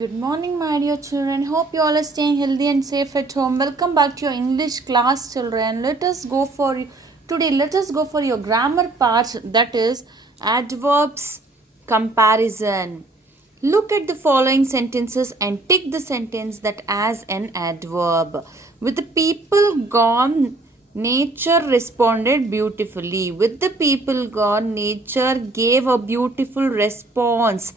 Good morning, my dear children. Hope you all are staying healthy and safe at home. Welcome back to your English class, children. Let us go for your grammar part, that is adverbs comparison. Look at the following sentences and tick the sentence that as an adverb. With the people gone, nature responded beautifully. With the people gone, nature gave a beautiful response.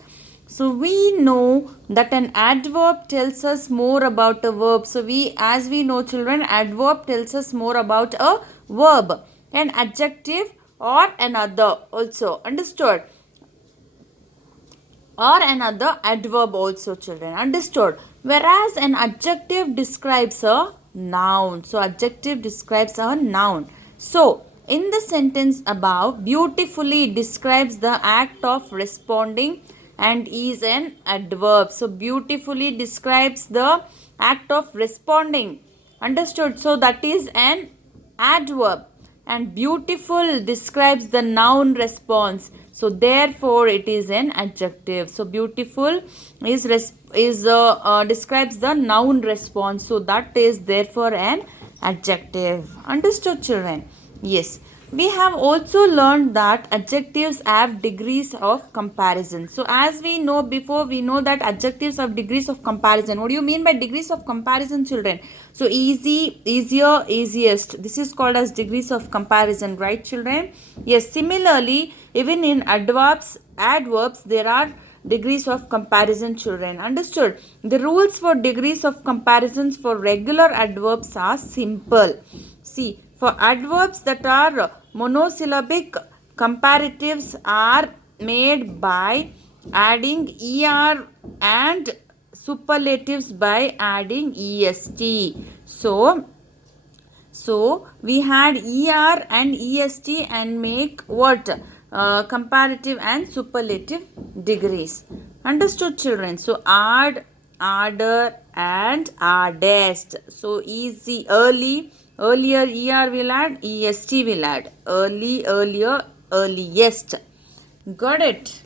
So we know that an adverb tells us more about a verb. So as we know, children, adverb tells us more about a verb. An adjective or another also. Understood? Or another adverb also, children. Understood? Whereas an adjective describes a noun. So adjective describes a noun. So in the sentence above, beautifully describes the act of responding and is an adverb. So beautifully describes the act of responding. Understood? So that is an adverb, and beautiful describes the noun response, so therefore it is an adjective. So beautiful is describes the noun response, so that is therefore an adjective. Understood, children? Yes, we have also learned that adjectives have degrees of comparison. So as we know before, we know that adjectives have degrees of comparison. What do you mean by degrees of comparison, children? So easy, easier, easiest. This is called as degrees of comparison, right, children? Yes, similarly, even in adverbs, there are degrees of comparison, children. Understood? The rules for degrees of comparisons for regular adverbs are simple. See, for adverbs that are monosyllabic, comparatives are made by adding er, and superlatives by adding est. So we had er and est and make what? Comparative and superlative degrees. Understood, children? So add, adder and addest. So easy, early, earlier er will add, est will add. Early, earlier, earliest. Got it?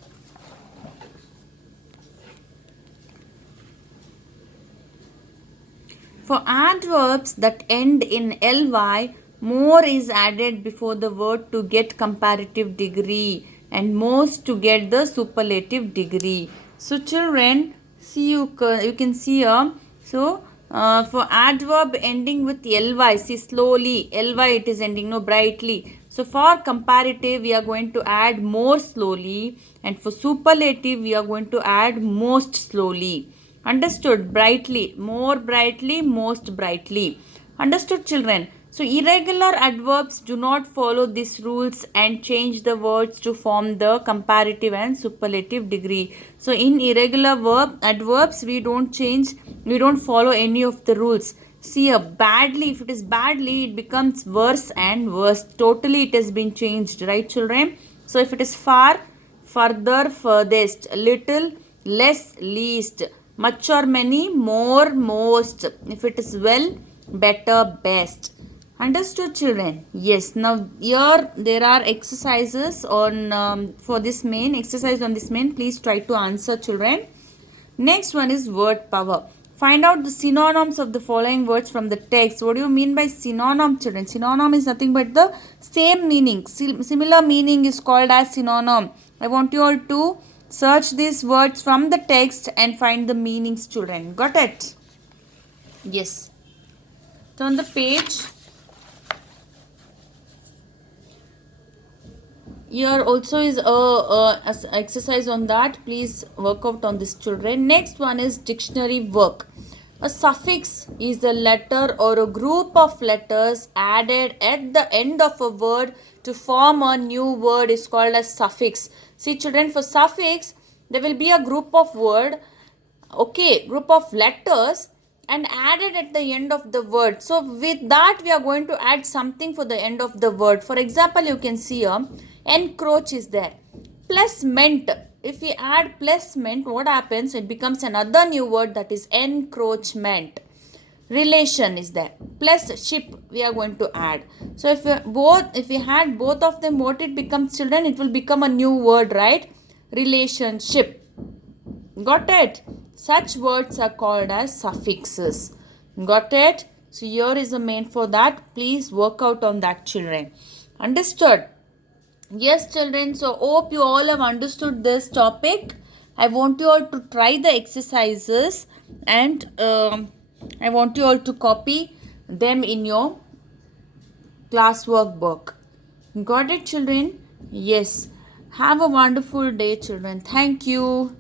For adverbs that end in ly, more is added before the word to get comparative degree and most to get the superlative degree. So children, see you can see here. So for adverb ending with ly, see slowly, ly it is ending, no, brightly. So for comparative we are going to add more slowly, and for superlative we are going to add most slowly. Understood? Brightly, more brightly, most brightly. Understood, children? So irregular adverbs do not follow these rules and change the words to form the comparative and superlative degree. So in irregular adverbs, we don't follow any of the rules. See, badly, if it is badly, it becomes worse and worse. Totally it has been changed, right, children? So if it is far, further, furthest, little, less, least, much or many, more, most. If it is well, better, best. Understood, children? Yes. Now here there are exercises on for this main exercise on this main. Please try to answer, children. Next one is word power. Find out the synonyms of the following words from the text. What do you mean by synonym, children? Synonym is nothing but the same meaning. Similar meaning is called as synonym. I want you all to search these words from the text and find the meanings, children. Got it? Yes. Turn the page. Here also is a exercise on that. Please work out on this, children. Next one is dictionary work. A suffix is a letter or a group of letters added at the end of a word to form a new word is called as suffix. See, children, for suffix there will be a group of group of letters and added at the end of the word. So with that we are going to add something for the end of the word. For example, you can see here encroach is there. Placement. If we add placement, what happens? It becomes another new word, that is encroachment. Relation is there. Plus ship we are going to add. So if we had both of them, what it becomes, children? It will become a new word, right? Relationship. Got it? Such words are called as suffixes. Got it? So here is the main for that. Please work out on that, children. Understood? Yes, children. So hope you all have understood this topic. I want you all to try the exercises, and I want you all to copy them in your classwork book. Got it, children? Yes. Have a wonderful day, children. Thank you.